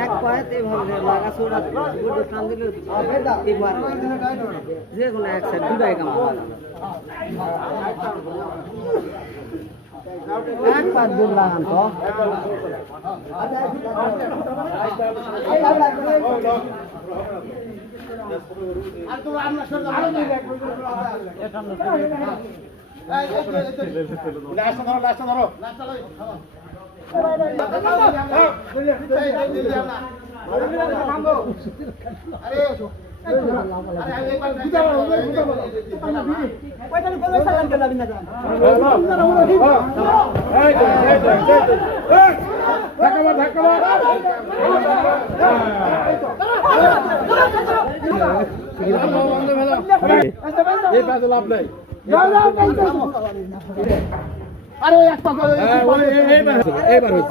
এক পায়েতে এভাবে লাগা ছোড়া দুটো টান দিলে যে কোনো এক সাইড দুটাই কাম এক পা দূর লাগান তো আর তো আমরা সব আরো দিই লাস্ট ধরো লাভ নাই আরে একটা এইবার হচ্ছে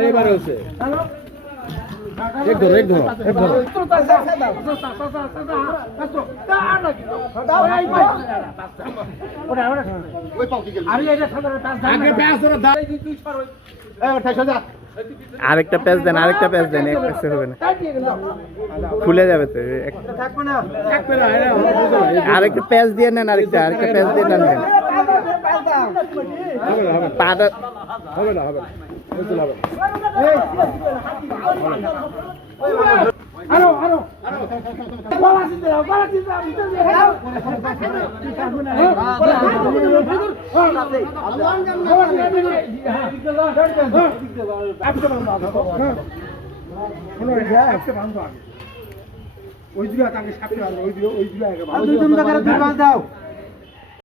এইবার হচ্ছে এক ধরো আরেকটা প্যাচ দেন এক প্যাচে হবে না খুলে যাবে তো আরেকটা প্যাচ দিয়ে নেন আরেকটা প্যাচ দিয়ে টানবেন পাটা হবে না ওই দিকে তাকে সাথে ওই দিকে দাও